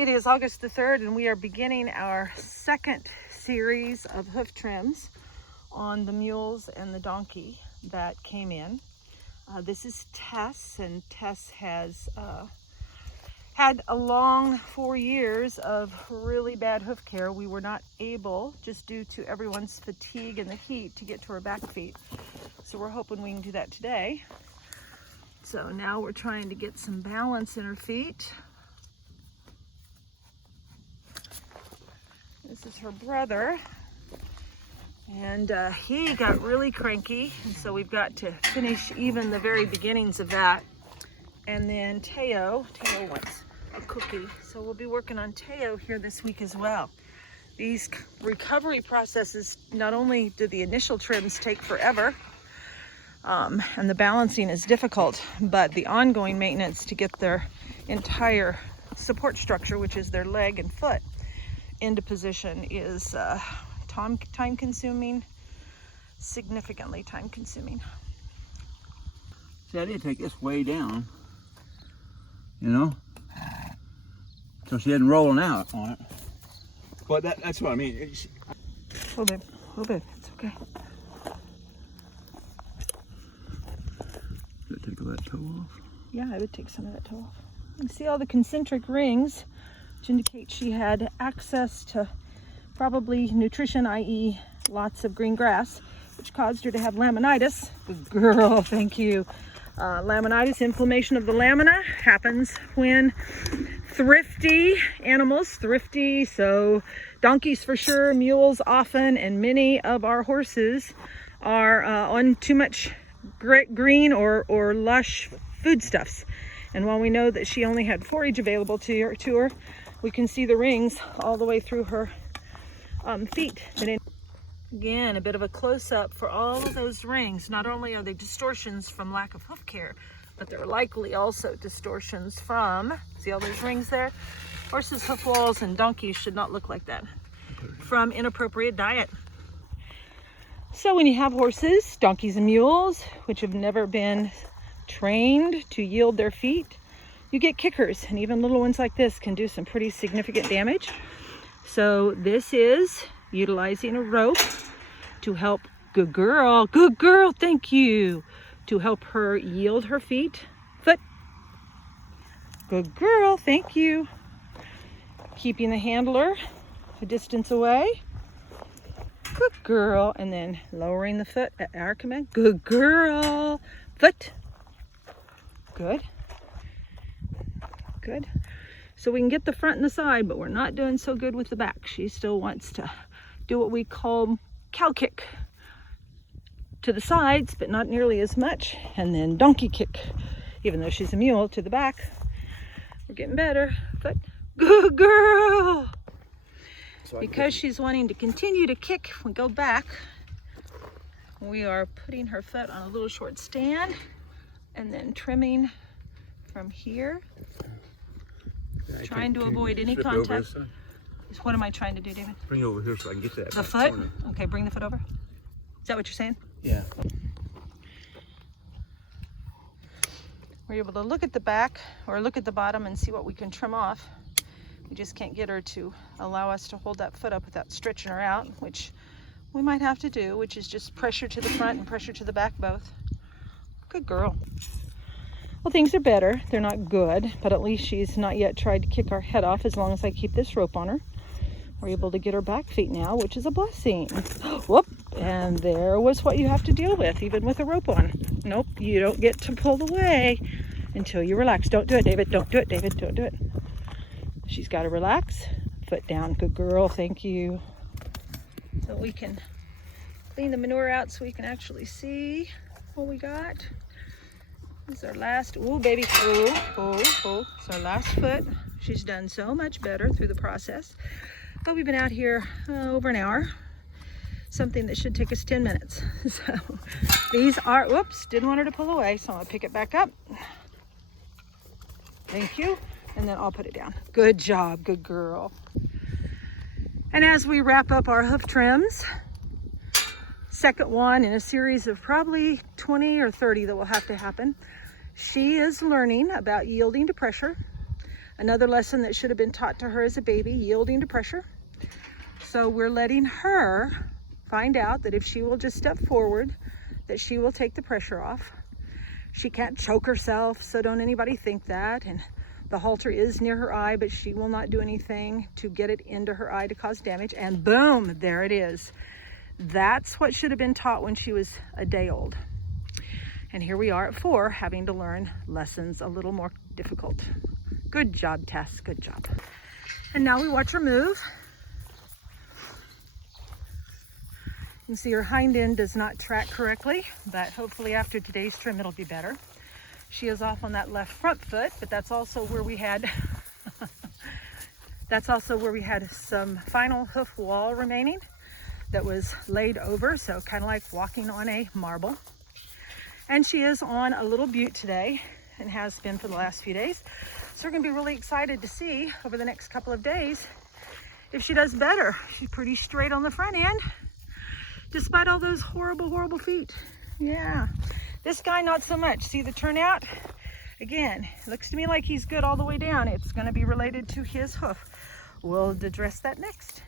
It is August the 3rd and we are beginning our second series of hoof trims on the mules and the donkey that came in. This is Tess, and Tess has had a long 4 years of really bad hoof care. We were not able, just due to everyone's fatigue and the heat, to get to her back feet. So we're hoping we can do that today. So now we're trying to get some balance in her feet. This is her brother, and he got really cranky, and so we've got to finish even the very beginnings of that. And then Teo wants a cookie, so we'll be working on Teo here this week as well. These recovery processes, not only do the initial trims take forever, and the balancing is difficult, but the ongoing maintenance to get their entire support structure, which is their leg and foot, into position is time consuming, significantly time consuming. See, I did take this way down, you know, so she isn't rolling out on it. But that's what I mean. Oh babe, it's okay. Did I take that toe off? Yeah, I would take some of that toe off. You can see all the concentric rings, which indicate she had access to probably nutrition, i.e. lots of green grass, which caused her to have laminitis. Good girl, thank you. Laminitis, inflammation of the lamina, happens when thrifty animals, so donkeys for sure, mules often, and many of our horses are on too much green or lush foodstuffs. And while we know that she only had forage available to her, we can see the rings all the way through her feet. And again, a bit of a close-up for all of those rings. Not only are they distortions from lack of hoof care, but they're likely also distortions from, see all those rings there? Horses' hoof walls and donkeys should not look like that. From inappropriate diet. So when you have horses, donkeys and mules, which have never been trained to yield their feet, you get kickers, and even little ones like this can do some pretty significant damage. So this is utilizing a rope to help, good girl, thank you, to help her yield her foot. Good girl, thank you. Keeping the handler a distance away. Good girl, and then lowering the foot at our command. Good girl, foot. Good. So we can get the front and the side, but we're not doing so good with the back. She still wants to do what we call cow kick to the sides, but not nearly as much, and then donkey kick, even though she's a mule, to the back. We're getting better, but good girl. Because she's wanting to continue to kick, we go back. We are putting her foot on a little short stand and then trimming from here. Trying to avoid any contact. What am I trying to do, David? Bring it over here so I can get that. The foot? Okay, bring the foot over. Is that what you're saying? Yeah. We're able to look at the back or look at the bottom and see what we can trim off. We just can't get her to allow us to hold that foot up without stretching her out, which we might have to do, which is just pressure to the front and pressure to the back both. Good girl. Well, things are better. They're not good, but at least she's not yet tried to kick our head off as long as I keep this rope on her. We're able to get her back feet now, which is a blessing. Whoop, and there was what you have to deal with, even with a rope on. Nope, you don't get to pull away until you relax. Don't do it, David. Don't do it, David. Don't do it. She's got to relax. Foot down. Good girl. Thank you. So we can clean the manure out so we can actually see what we got. This is our last, ooh baby, it's our last foot. She's done so much better through the process. But we've been out here over an hour, something that should take us 10 minutes. So these are, whoops, didn't want her to pull away, so I'm gonna pick it back up. Thank you, and then I'll put it down. Good job, good girl. And as we wrap up our hoof trims, second one in a series of probably 20 or 30 that will have to happen, she is learning about yielding to pressure, Another lesson that should have been taught to her as a baby, yielding to pressure. So we're letting her find out that if she will just step forward, that she will take the pressure off. She can't choke herself, so don't anybody think that. And the halter is near her eye, but she will not do anything to get it into her eye to cause damage. And boom, there it is. That's what should have been taught when she was a day old. And here we are at 4, having to learn lessons a little more difficult. Good job, Tess, good job. And now we watch her move. You can see her hind end does not track correctly, but hopefully after today's trim it'll be better. She is off on that left front foot, but that's also where we had some final hoof wall remaining that was laid over, so kind of like walking on a marble. And she is on a little butte today and has been for the last few days. So we're gonna be really excited to see over the next couple of days if she does better. She's pretty straight on the front end, despite all those horrible, horrible feet. Yeah. This guy, not so much. See the turnout? Again, looks to me like he's good all the way down. It's gonna be related to his hoof. We'll address that next.